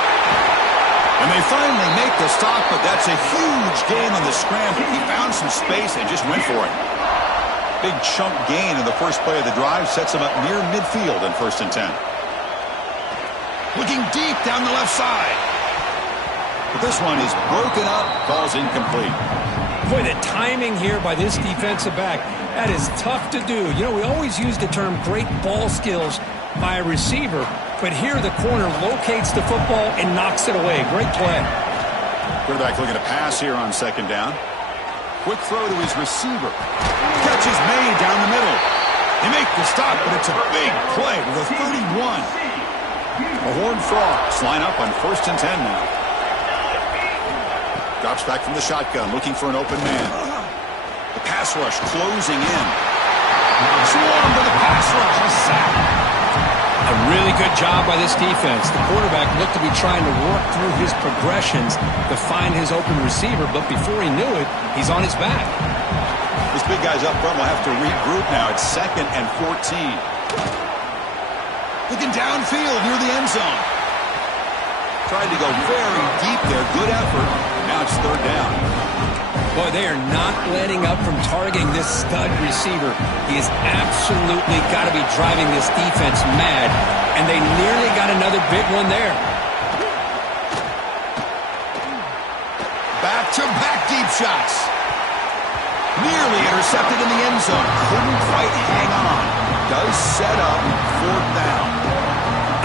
And they finally make the stop, but that's a huge gain on the scramble. He found some space and just went for it. Big chunk gain in the first play of the drive sets him up near midfield in 1st and 10. Looking deep down the left side. But this one is broken up, ball's incomplete. Boy, the timing here by this defensive back, that is tough to do. You know, we always use the term great ball skills by a receiver, but here the corner locates the football and knocks it away. Great play. Quarterback looking to pass here on 2nd down. Quick throw to his receiver. Catch is made down the middle. They make the stop, but it's a big play with a 31. The Horned Frogs line up on 1st and 10 now. Drops back from the shotgun, looking for an open man. The pass rush closing in. Swarm to the pass rush, a sack. A really good job by this defense. The quarterback looked to be trying to work through his progressions to find his open receiver, but before he knew it, he's on his back. This big guy's up front will have to regroup now. It's 2nd and 14. Looking downfield near the end zone. Tried to go very deep there. Good effort. Now it's 3rd down. Boy, they are not letting up from targeting this stud receiver. He has absolutely got to be driving this defense mad, and they nearly got another big one there. Back-to-back deep shots. Nearly intercepted in the end zone. Couldn't quite hang on. Does set up 4th down.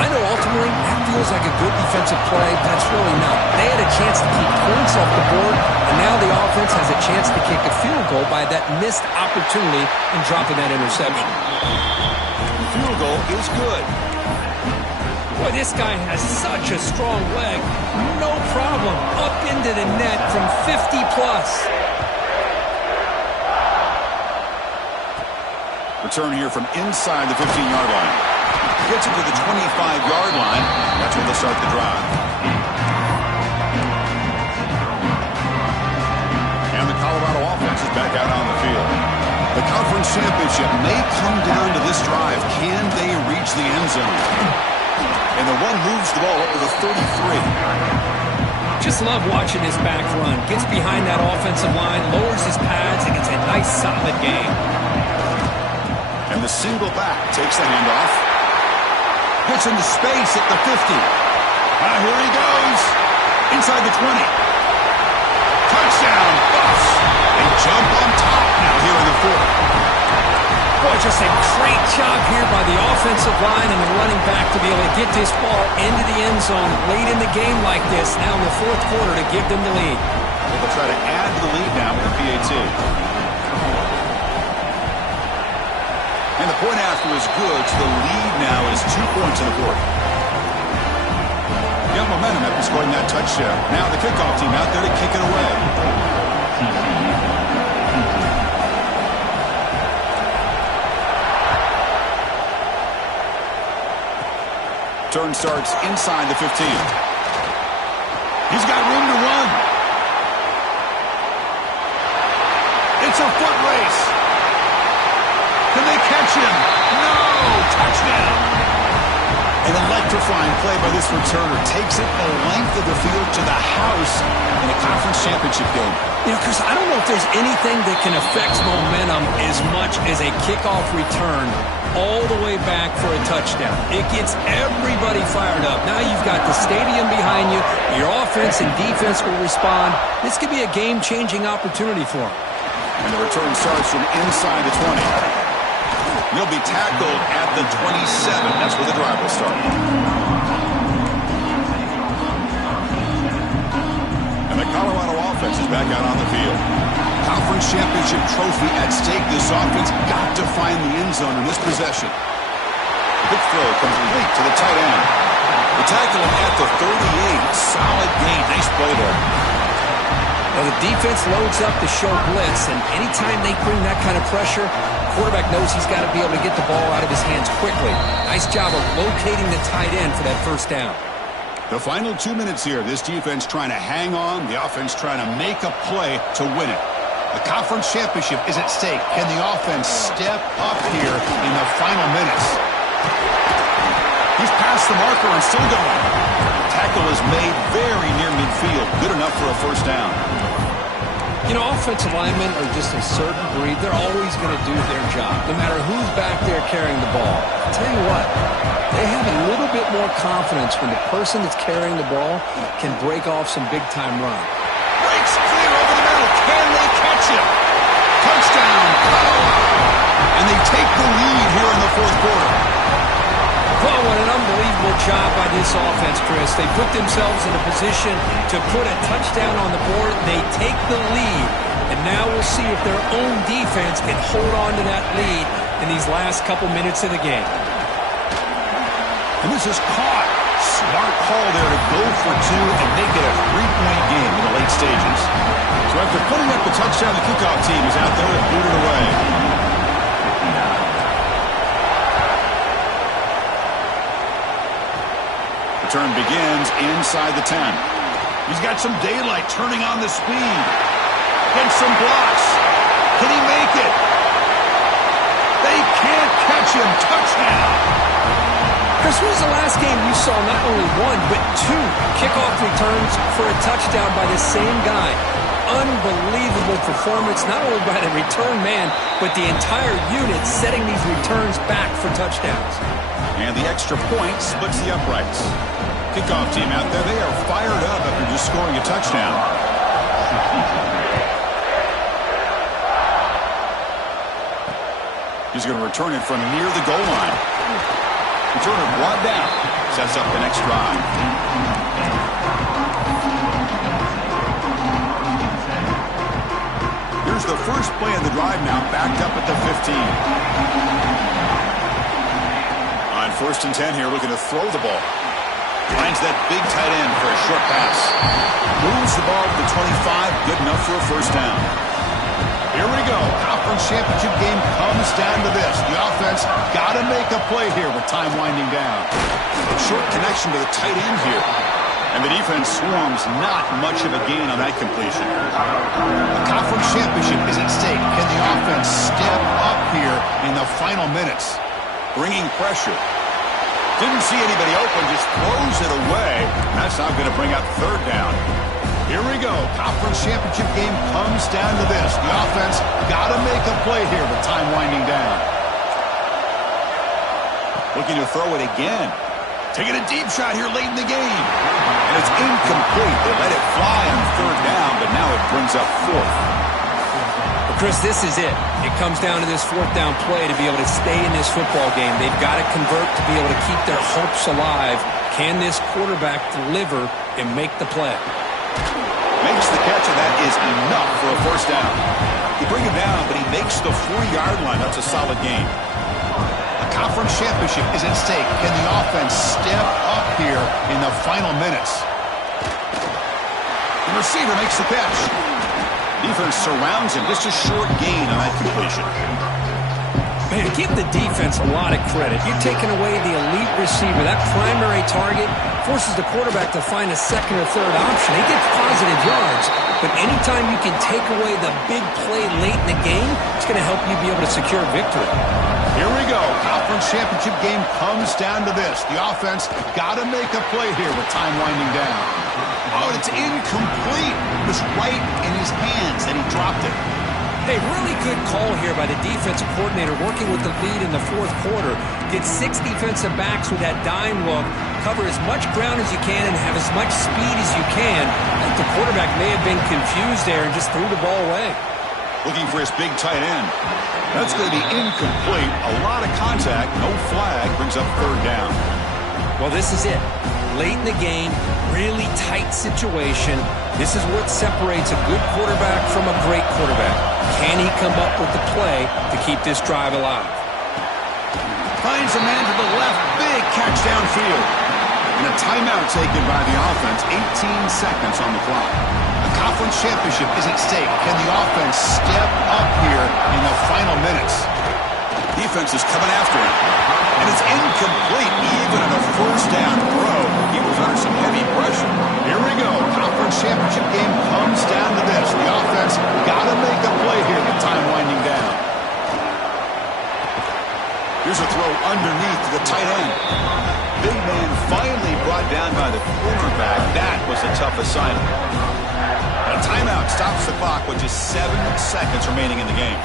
I know ultimately that feels like a good defensive play, but it's really not. They had a chance to keep points off the board, and now the offense has a chance to kick a field goal by that missed opportunity and dropping that interception. The field goal is good. Boy, this guy has such a strong leg. No problem. Up into the net from 50+. Return here from inside the 15-yard line. Gets it to the 25-yard line. That's where they'll start the drive. And the Colorado offense is back out on the field. The conference championship may come down to this drive. Can they reach the end zone? And the one moves the ball up to the 33. Just love watching this back run. Gets behind that offensive line, lowers his pads, and gets a nice solid gain. And the single back takes the handoff. Gets into space at the 50. Here he goes. Inside the 20. Touchdown, Buffs. They jump on top now here in the fourth. Boy, just a great job here by the offensive line and the running back to be able to get this ball into the end zone late in the game like this, now in the fourth quarter, to give them the lead. They'll try to add to the lead now with the PAT. And the point after is good, so the lead now is 2 points in the fourth. Got momentum after scoring that touchdown. Now the kickoff team out there to kick it away. Turn starts inside the 15. He's got room to run. It's a foot race. Can they catch him? No! Touchdown! An electrifying play by this returner. Takes it the length of the field to the house in a conference championship game. You know, Chris, I don't know if there's anything that can affect momentum as much as a kickoff return all the way back for a touchdown. It gets everybody fired up. Now you've got the stadium behind you. Your offense and defense will respond. This could be a game-changing opportunity for them. And the return starts from inside the 20. He'll be tackled at the 27. That's where the drive will start. And the Colorado offense is back out on the field. Conference championship trophy at stake. This offense got to find the end zone in this possession. Quick throw complete to the tight end. The tackle at the 38. Solid gain. Nice play there. Well, the defense loads up to show blitz, and anytime they bring that kind of pressure, quarterback knows he's got to be able to get the ball out of his hands quickly. Nice job of locating the tight end for that first down. The final 2 minutes here. This defense trying to hang on. The offense trying to make a play to win it. The conference championship is at stake. Can the offense step up here in the final minutes? He's past the marker and still going. Tackle is made very near midfield. Good enough for a first down. You know, offensive linemen are just a certain breed. They're always going to do their job, no matter who's back there carrying the ball. I'll tell you what, they have a little bit more confidence when the person that's carrying the ball can break off some big-time run. Breaks clear over the middle. Can they catch him? Touchdown, Colorado. And they take the lead here in the fourth quarter. Well, what an unbelievable job by this offense, Chris. They put themselves in a position to put a touchdown on the board. They take the lead, and now we'll see if their own defense can hold on to that lead in these last couple minutes of the game. And this is caught. Smart call there to go for two and make it a three-point game in the late stages. So after putting up the touchdown, the kickoff team is out there to boot it away. Return begins inside the 10. He's got some daylight turning on the speed. Gets some blocks. Can he make it? They can't catch him. Touchdown. Chris, when was the last game you saw not only one, but two kickoff returns for a touchdown by the same guy? Unbelievable performance, not only by the return man, but the entire unit setting these returns back for touchdowns. And the extra point splits the uprights. Kickoff team out there, they are fired up after just scoring a touchdown. He's going to return it from near the goal line. Returner brought down. Sets up the next drive. Here's the first play of the drive now, backed up at the 15. On 1st and 10 here, looking to throw the ball. Finds that big tight end for a short pass. Moves the ball to the 25, good enough for a first down. Here we go. Conference conference championship game comes down to this. The offense got to make a play here with time winding down. A short connection to the tight end here. And the defense swarms, not much of a gain on that completion. A conference championship is at stake. Can the offense step up here in the final minutes? Bringing pressure. Didn't see anybody open, just throws it away. And that's not going to bring up third down. Here we go. Conference championship game comes down to this. The offense got to make a play here with time winding down. Looking to throw it again. Taking a deep shot here late in the game. And it's incomplete. They let it fly on third down, but now it brings up fourth. Well, Chris, this is it. It comes down to this fourth down play to be able to stay in this football game. They've got to convert to be able to keep their hopes alive. Can this quarterback deliver and make the play? Makes the catch, and that is enough for a first down. You bring him down, but he makes the 40-yard line. That's a solid gain. Conference championship is at stake. Can the offense step up here in the final minutes? The receiver makes the catch. Defense surrounds him. Just a short gain on that completion. Man, give the defense a lot of credit. You're taking away the elite receiver. That primary target forces the quarterback to find a second or third option. He gets positive yards, but anytime you can take away the big play late in the game, it's going to help you be able to secure victory. Here we go. Conference championship game comes down to this. The offense got to make a play here with time winding down. Oh, it's incomplete. It was right in his hands, and he dropped it. Hey, really good call here by the defensive coordinator working with the lead in the fourth quarter. Get 6 defensive backs with that dime look. Cover as much ground as you can and have as much speed as you can. I think the quarterback may have been confused there and just threw the ball away. Looking for his big tight end. That's going to be incomplete. A lot of contact. No flag. Brings up third down. Well, this is it. Late in the game, really tight situation. This is what separates a good quarterback from a great quarterback. Can he come up with the play to keep this drive alive? Finds a man to the left. Big catch downfield. And a timeout taken by the offense. 18 seconds on the clock. A conference championship is at stake. Can the offense step up here in the final minutes? Defense is coming after him. And it's incomplete. Even on a first down throw, he was under some heavy pressure. Here we go. Conference championship game comes down to this. The offense got to make a play here with time winding down. Here's a throw underneath to the tight end. Big man finally brought down by the cornerback. That was a tough assignment. A timeout stops the clock with just 7 seconds remaining in the game.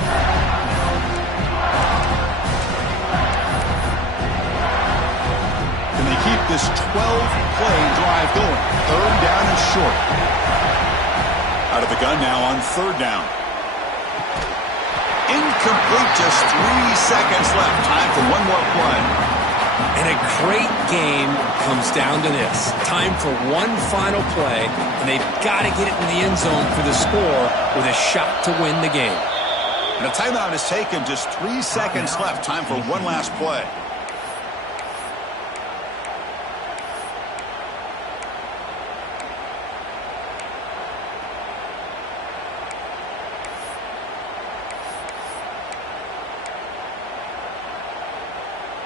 Can they keep this 12-play drive going? Third down and short. Out of the gun now on third down. Incomplete, just 3 seconds left. Time for one more play. And a great game comes down to this. Time for one final play, and they've got to get it in the end zone for the score with a shot to win the game. And a timeout is taken, just 3 seconds left. Time for one last play.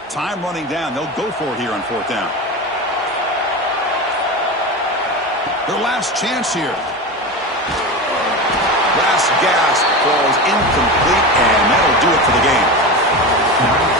Time running down. They'll go for it here on fourth down. Their last chance here. Last gasp falls incomplete, and that'll do it for the game.